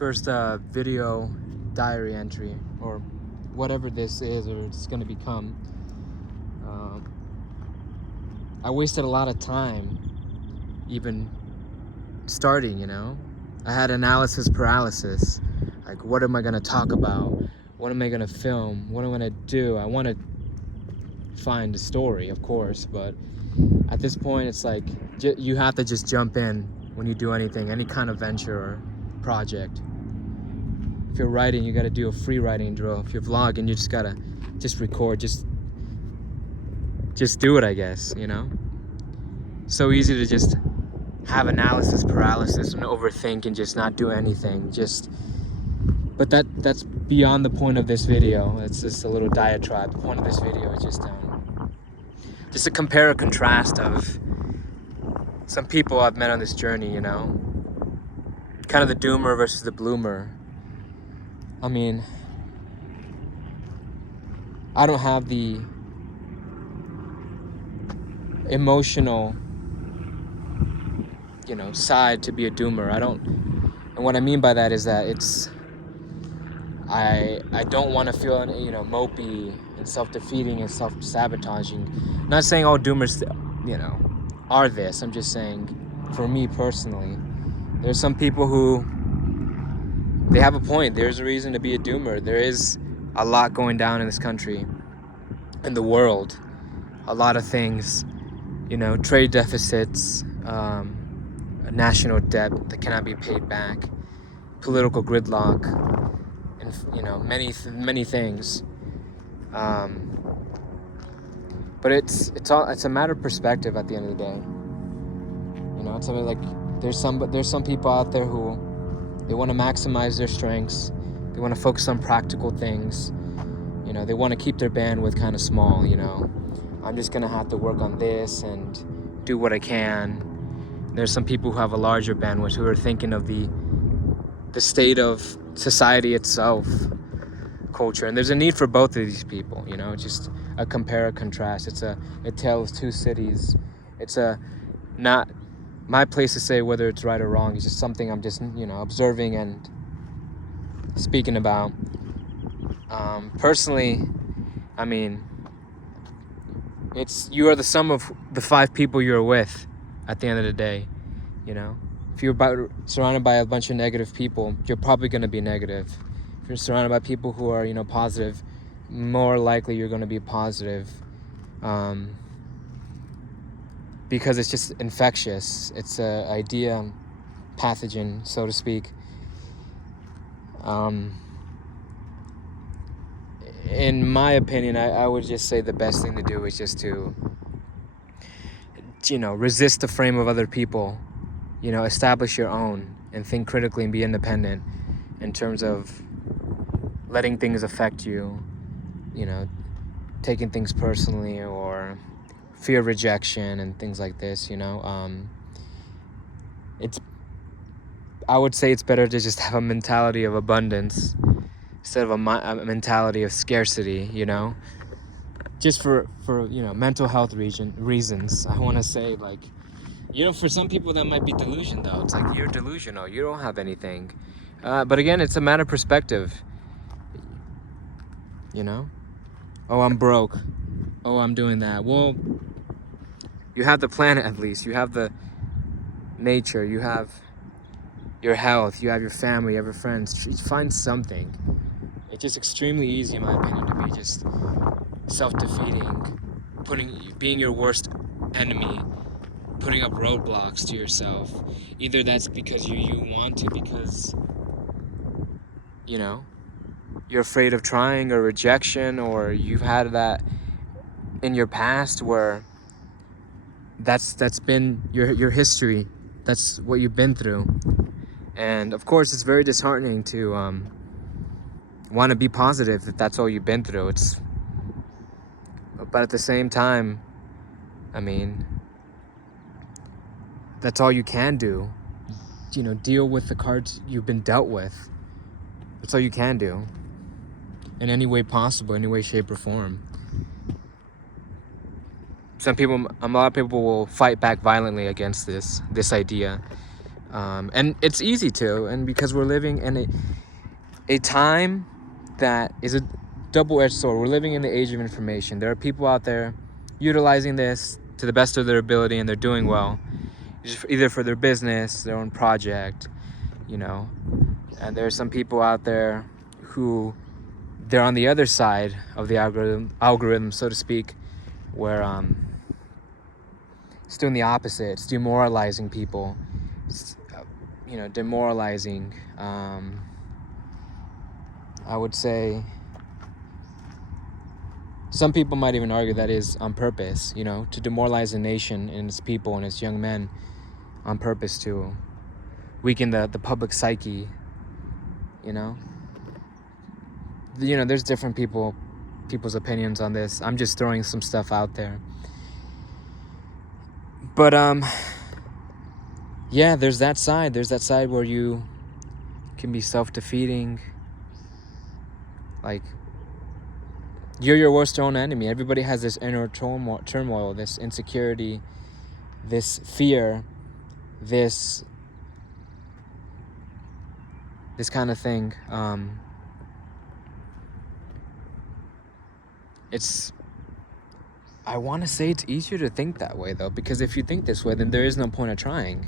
first video diary entry, or whatever this is or it's going to become. I wasted a lot of time even starting, you know. I had analysis paralysis. Like, what am I going to talk about? What am I going to film? What am I going to do? I want to find a story, of course, but at this point it's like you have to just jump in when you do anything, any kind of venture or project. If you're writing, you got to do a free writing drill. If you're vlogging, you just got to record, just do it, I guess, you know. So easy to just have analysis paralysis and overthink and just not do anything. But that's beyond the point of this video. It's just a little diatribe. The point of this video is just to compare and contrast of some people I've met on this journey, you know. Kind of the doomer versus the bloomer. I mean, I don't have the emotional, you know, side to be a doomer. And what I mean by that is that I don't want to feel, you know, mopey and self-defeating and self-sabotaging. I'm not saying all doomers, you know, are this. I'm just saying, for me personally, there's some people who, they have a point. There's a reason to be a doomer. There is a lot going down in this country, in the world. A lot of things, you know, trade deficits, a national debt that cannot be paid back, political gridlock, and, you know, many things. But it's a matter of perspective at the end of the day. You know, it's something like there's some people out there who they want to maximize their strengths. They want to focus on practical things. You know, they want to keep their bandwidth kind of small. You know, I'm just gonna have to work on this and do what I can. There's some people who have a larger bandwidth who are thinking of the state of society itself, culture, and there's a need for both of these people. You know, just a compare and contrast. It's a tale of two cities. It's not my place to say whether it's right or wrong. It's just something I'm just, you know, observing and speaking about. Personally, I mean, you are the sum of the 5 people you're with at the end of the day. You know, if you're surrounded by a bunch of negative people, you're probably going to be negative. If you're surrounded by people who are, you know, positive, more likely you're going to be positive. Because it's just infectious. It's a idea, pathogen, so to speak. In my opinion, I would just say the best thing to do is just to, you know, resist the frame of other people. You know, establish your own and think critically and be independent in terms of letting things affect you. You know, taking things personally or fear of rejection and things like this, you know. I would say it's better to just have a mentality of abundance instead of a mentality of scarcity, you know. Just for you know, mental health reasons, I want to say, like, you know, for some people that might be delusion, though. It's like, you're delusional, you don't have anything. But again, it's a matter of perspective, you know. Oh, I'm broke. Oh, I'm doing that. Well, you have the planet, at least. You have the nature. You have your health. You have your family. You have your friends. Find something. It's just extremely easy, in my opinion, to be just self-defeating, being your worst enemy, putting up roadblocks to yourself. Either that's because you want to, because, you know, you're afraid of trying, or rejection, or you've had that in your past where that's been your history. That's what you've been through. And of course, it's very disheartening to want to be positive if that's all you've been through. But at the same time, I mean, that's all you can do. You know, deal with the cards you've been dealt with. That's all you can do. In any way possible, any way, shape, or form. A lot of people will fight back violently against this idea. And it's easy to, and because we're living in a time that is a double-edged sword. We're living in the age of information. There are people out there utilizing this to the best of their ability, and they're doing well, either for their business, their own project, and there are some people out there who they're on the other side of the algorithm, so to speak, where it's doing the opposite. It's demoralizing people. It's, demoralizing. I would say some people might even argue that is on purpose, to demoralize a nation and its people and its young men on purpose, to weaken the public psyche, There's different people's opinions on this. I'm just throwing some stuff out there. But yeah, there's that side. There's that side where you can be self-defeating. Like, you're your worst own enemy. Everybody has this inner turmoil, this insecurity, this fear, this kind of thing. I want to say it's easier to think that way, though, because if you think this way, then there is no point of trying.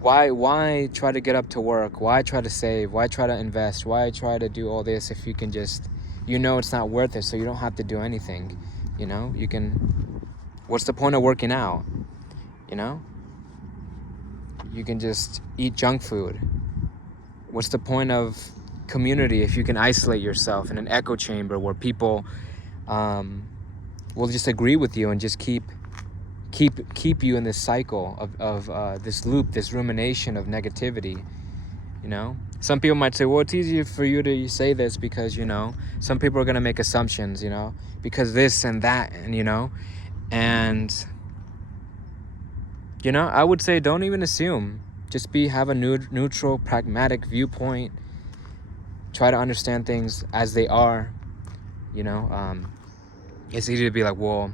Why try to get up to work? Why try to save? Why try to invest? Why try to do all this if you can just, it's not worth it, so you don't have to do anything, You can, what's the point of working out, You can just eat junk food. What's the point of community if you can isolate yourself in an echo chamber where people will just agree with you and just keep you in this cycle of this loop, this rumination of negativity, Some people might say, well, it's easier for you to say this because, some people are going to make assumptions, because this and that, and, I would say don't even assume. Just have a neutral, pragmatic viewpoint. Try to understand things as they are, It's easy to be like, well,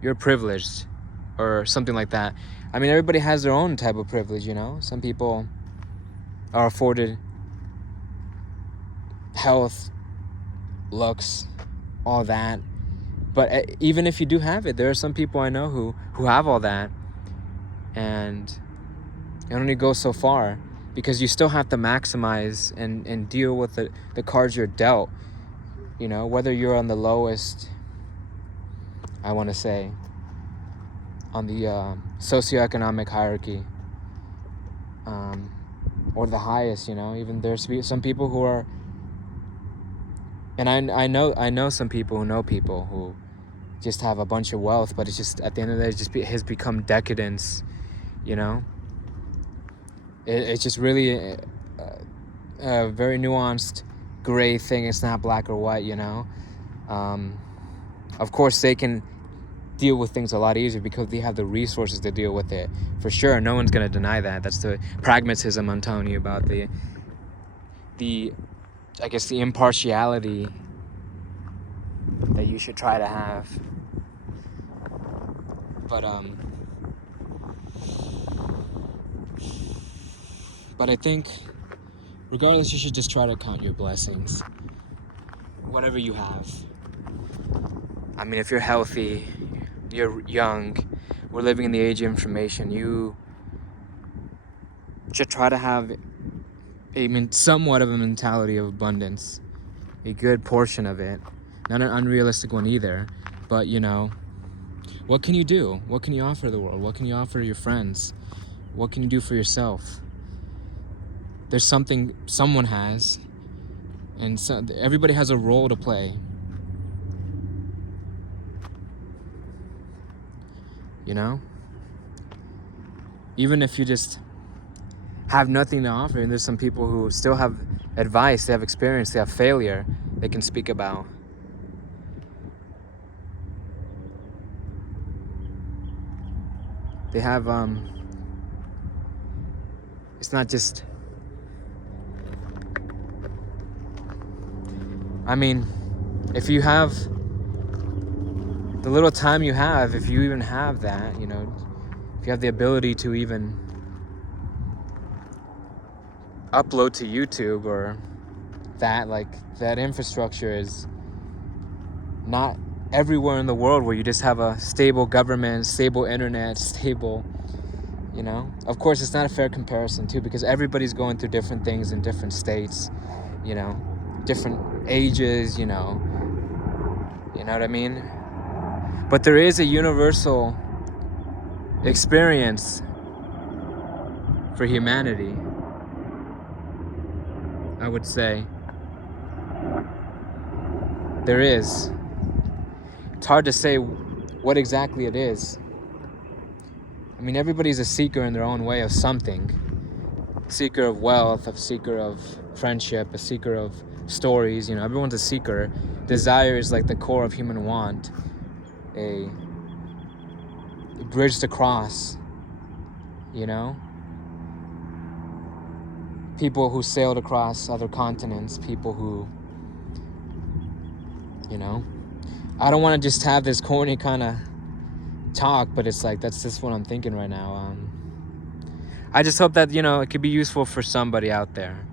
you're privileged, or something like that. I mean, everybody has their own type of privilege, Some people are afforded health, looks, all that. But even if you do have it, there are some people I know who have all that, and it only goes so far, because you still have to maximize and deal with the cards you're dealt, whether you're on the lowest, I want to say, on the socioeconomic hierarchy, or the highest, even there's some people who are, and I know some people who know people who just have a bunch of wealth, but it's just, at the end of the day, it has become decadence, It's just really a very nuanced gray thing. It's not black or white, Of course, they can deal with things a lot easier because they have the resources to deal with it. For sure, no one's going to deny that. That's the pragmatism I'm telling you about, the I guess the impartiality that you should try to have. But I think, regardless, you should just try to count your blessings, whatever you have. I mean, if you're healthy, you're young, we're living in the age of information, you should try to have somewhat of a mentality of abundance, a good portion of it, not an unrealistic one either, but what can you do? What can you offer the world? What can you offer your friends? What can you do for yourself? There's something someone has, and so everybody has a role to play. Even if you just have nothing to offer, and there's some people who still have advice, they have experience, they have failure they can speak about. They have it's not just, I mean, if you have the little time you have, if you even have that, if you have the ability to even upload to YouTube or that, like, that infrastructure is not everywhere in the world where you just have a stable government, stable internet, stable, you know. Of course, it's not a fair comparison too, because everybody's going through different things in different states, you know, different ages, you know what I mean? But there is a universal experience for humanity, I would say. There is. It's hard to say what exactly it is. I mean, everybody's a seeker in their own way of something. Seeker of wealth, a seeker of friendship, a seeker of stories, you know, everyone's a seeker. Desire is like the core of human want. A bridge to cross, you know? People who sailed across other continents, people who, you know, I don't want to just have this corny kind of talk, but it's like, that's just what I'm thinking right now. I just hope that, you know, it could be useful for somebody out there.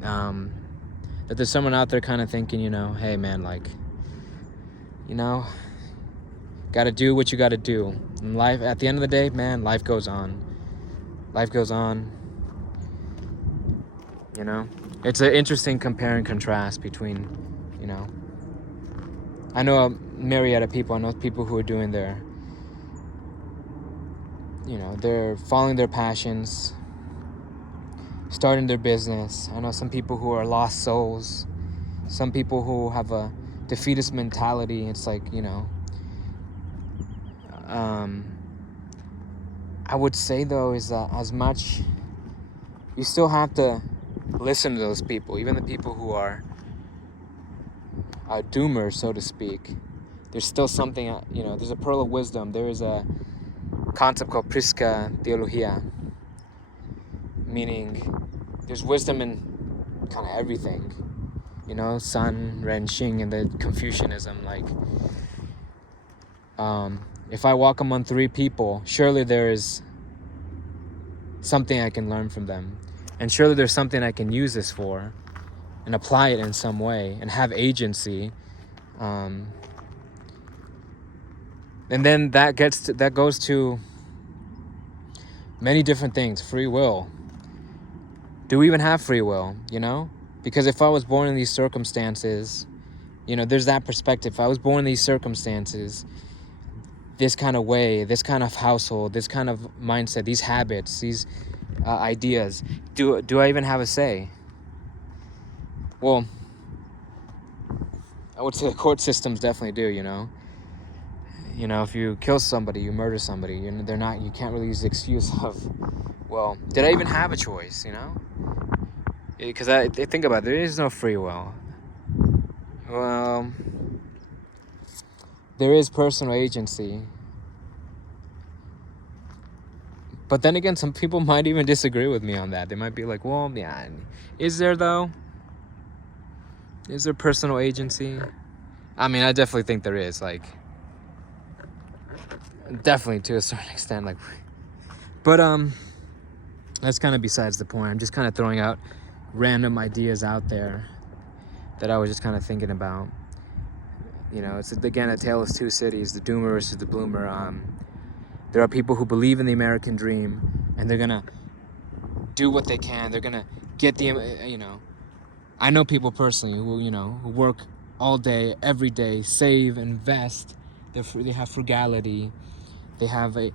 That there's someone out there kind of thinking, you know, hey man, like, you know, gotta do what you gotta do. And life, at the end of the day, man, life goes on. Life goes on. You know, it's an interesting compare and contrast between, you know, I know a myriad of people. I know people who are doing their, you know, they're following their passions, starting their business. I know some people who are lost souls, some people who have a defeatist mentality. It's like, you know, I would say though is that as much, you still have to listen to those people, even the people who are doomers, so to speak. There's still something, you know, there's a pearl of wisdom. There is a concept called prisca theologia, meaning there's wisdom in kind of everything, you know, Sun, Ren, Xing, and the Confucianism. Like, if I walk among 3 people, surely there is something I can learn from them. And surely there's something I can use this for and apply it in some way and have agency. And then that goes to many different things. Free will. Do we even have free will, you know? Because if I was born in these circumstances, you know, there's that perspective. If I was born in these circumstances, this kind of way, this kind of household, this kind of mindset, these habits, these ideas, do I even have a say? Well, I would say the court systems definitely do, you know? You know, if you kill somebody, you murder somebody, you can't really use the excuse of, well, did I even have a choice, you know? Because I think about it, there is no free will. Well, there is personal agency. But then again, some people might even disagree with me on that. They might be like, well, yeah, is there though? Is there personal agency? I mean, I definitely think there is, like, definitely to a certain extent, like, but that's kind of besides the point. I'm just kind of throwing out random ideas out there that I was just kind of thinking about. You know, it's again a tale of 2 cities, the doomer versus the bloomer. There are people who believe in the American dream, and they're gonna do what they can. They're gonna get the, you know, I know people personally who, you know, who work all day, every day, save, invest. They have frugality. They have a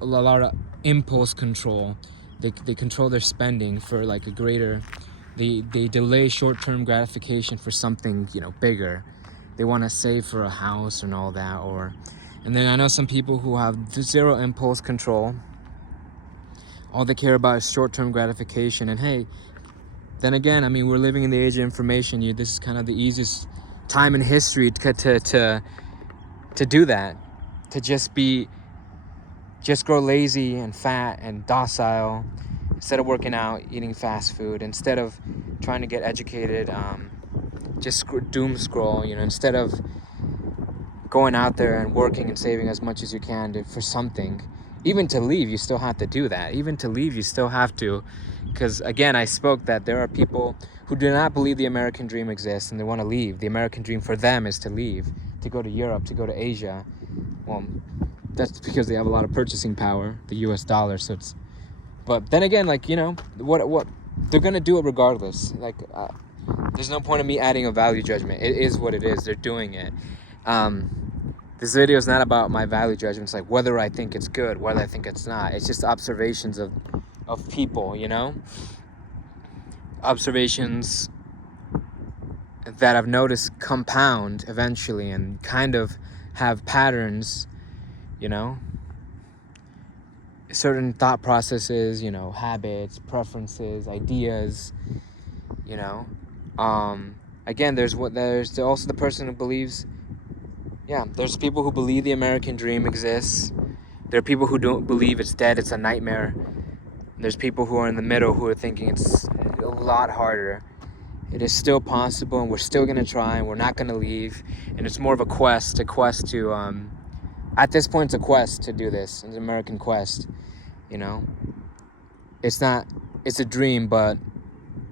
lot of impulse control. They control their spending for like a greater. They delay short-term gratification for something, you know, bigger. They want to save for a house and all that, and then I know some people who have 0 impulse control. All they care about is short-term gratification. And hey, then again, I mean, we're living in the age of information. This is kind of the easiest time in history to do that. To just grow lazy and fat and docile instead of working out, eating fast food, instead of trying to get educated, just doom scroll, you know, instead of going out there and working and saving as much as you can for something. even to leave, you still have to do that. Even to leave, you still have to, because again, I spoke that there are people who do not believe the American dream exists and they want to leave. The American dream for them is to leave, to go to Europe, to go to Asia. Well, that's because they have a lot of purchasing power, the US dollar. So it's, but then again, like, you know, what they're gonna do it regardless. Like, there's no point in me adding a value judgment. It is what it is. They're doing it. This video is not about my value judgments, like whether I think it's good, whether I think it's not. It's just observations of people, you know? Observations that I've noticed compound eventually and kind of have patterns, you know? Certain thought processes, you know, habits, preferences, ideas, you know? Again, there's also the person who believes, yeah, there's people who believe the American dream exists. There are people who don't believe it's dead, it's a nightmare. There's people who are in the middle who are thinking it's a lot harder. It is still possible, and we're still gonna try, and we're not gonna leave. And it's more of a quest to, at this point, it's a quest to do this. It's an American quest, you know? It's a dream, but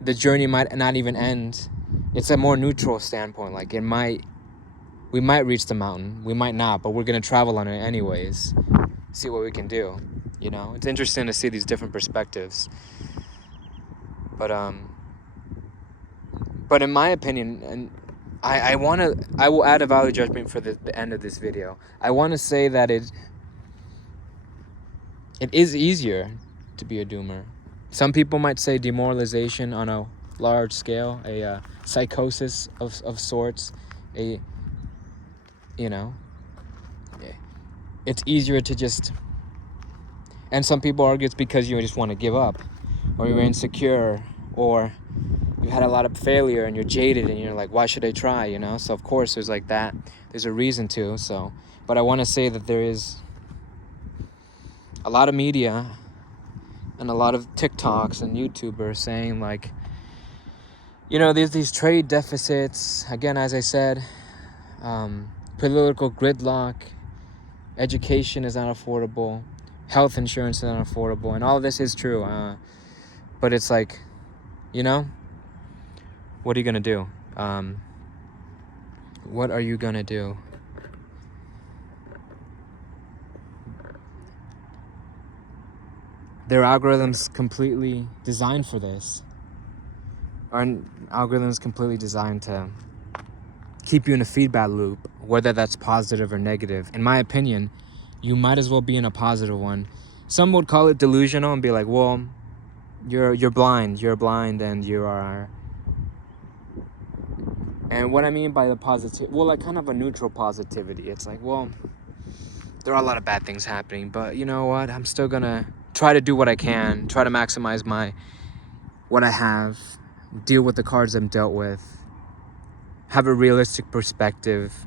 the journey might not even end. It's a more neutral standpoint. Like, we might reach the mountain, we might not, but we're gonna travel on it anyways. See what we can do, you know? It's interesting to see these different perspectives. But in my opinion, and I will add a value judgment for the end of this video. I want to say that it is easier to be a doomer. Some people might say demoralization on a large scale, a psychosis of sorts, you know, it's easier to just, and some people argue it's because you just want to give up, or you're insecure, or you had a lot of failure and you're jaded and you're like, why should I try, you know? So of course there's like that, there's a reason to. So, but I want to say that there is a lot of media and a lot of TikToks and YouTubers saying, like, you know, there's these trade deficits, again, as I said, political gridlock, education is not affordable, health insurance is not affordable, and all of this is true, but it's like, you know, what are you gonna do? What are you gonna do? There are algorithms completely designed for this. Are algorithms completely designed to keep you in a feedback loop, whether that's positive or negative. In my opinion, you might as well be in a positive one. Some would call it delusional and be like, well, you're blind, and you are. And what I mean by the positive, well, like kind of a neutral positivity. It's like, well, there are a lot of bad things happening, but you know what? I'm still gonna try to do what I can, try to maximize what I have, deal with the cards I'm dealt with, have a realistic perspective,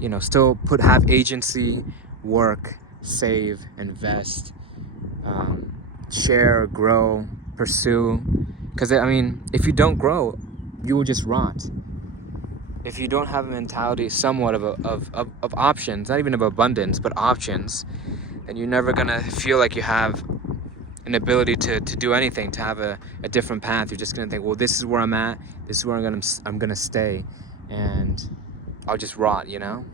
you know, still have agency, work, save, invest, share, grow, pursue. Because, I mean, if you don't grow, you will just rot. If you don't have a mentality somewhat of options, not even of abundance, but options, then you're never gonna feel like you have an ability to do anything, to have a different path. You're just gonna think, well, this is where I'm at, this is where I'm gonna stay, and I'll just rot, you know?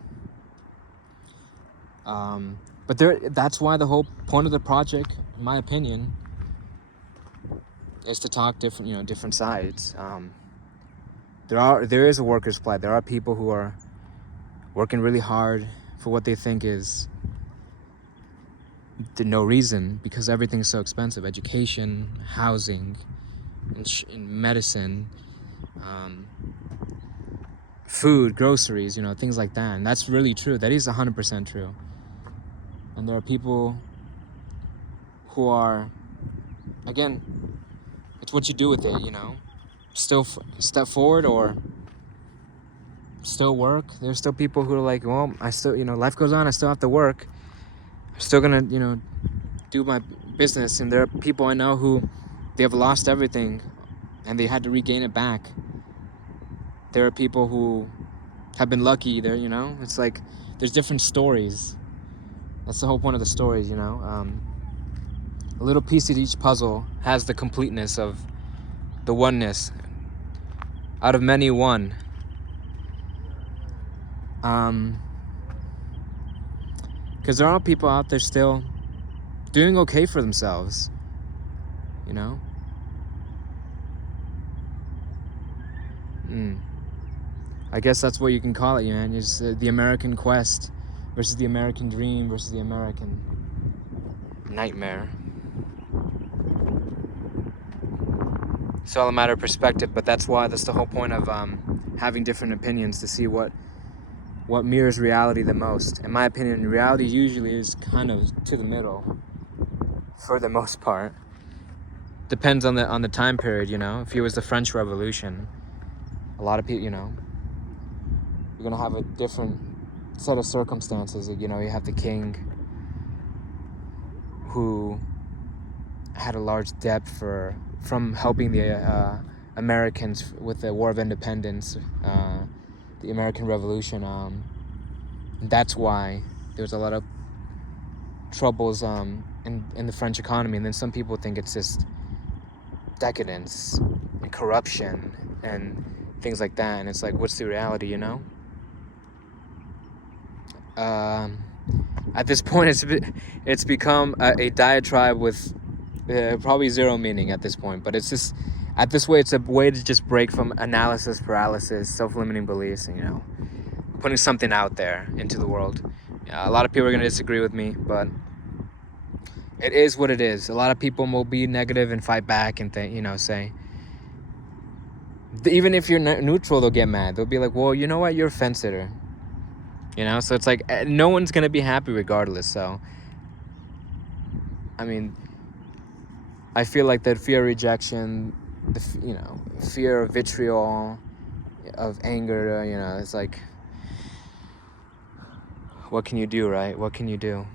But that's why the whole point of the project, in my opinion, is to talk different sides. There is a worker's plight. There are people who are working really hard for what they think is no reason, because everything's so expensive. Education, housing, and medicine, food, groceries, you know, things like that. And that's really true. That is 100% true. And there are people who are, again, it's what you do with it, you know? Still step forward or still work. There's still people who are like, well, I still, you know, life goes on, I still have to work. I'm still gonna, you know, do my business. And there are people I know who, they have lost everything and they had to regain it back. There are people who have been lucky there, you know? It's like, there's different stories. That's the whole point of the stories, you know. A little piece of each puzzle has the completeness of the oneness. Out of many, one. Because there are people out there still doing okay for themselves, you know. I guess that's what you can call it, man. It's the American quest versus the American dream versus the American nightmare. It's all a matter of perspective, but that's the whole point of having different opinions, to see what mirrors reality the most. In my opinion, reality usually is kind of to the middle, for the most part. Depends on the time period, you know. If it was the French Revolution, a lot of people, you know, you're gonna have a different set of circumstances. You know, you have the king who had a large debt from helping the Americans with the War of Independence, the American Revolution. That's why there was a lot of troubles in the French economy. And then some people think it's just decadence and corruption and things like that. And it's like, what's the reality, you know? At this point, it's become a diatribe with probably zero meaning at this point. But it's just, at this way, it's a way to just break from analysis paralysis, self-limiting beliefs, and, you know, putting something out there into the world. A lot of people are going to disagree with me, but it is what it is. A lot of people will be negative and fight back and say, even if you're neutral, they'll get mad. They'll be like, well, you know what, you're a fence sitter, you know. So it's like, no one's gonna be happy regardless. So I mean, I feel like that fear of rejection, fear of vitriol, of anger, it's like, what can you do, right? What can you do?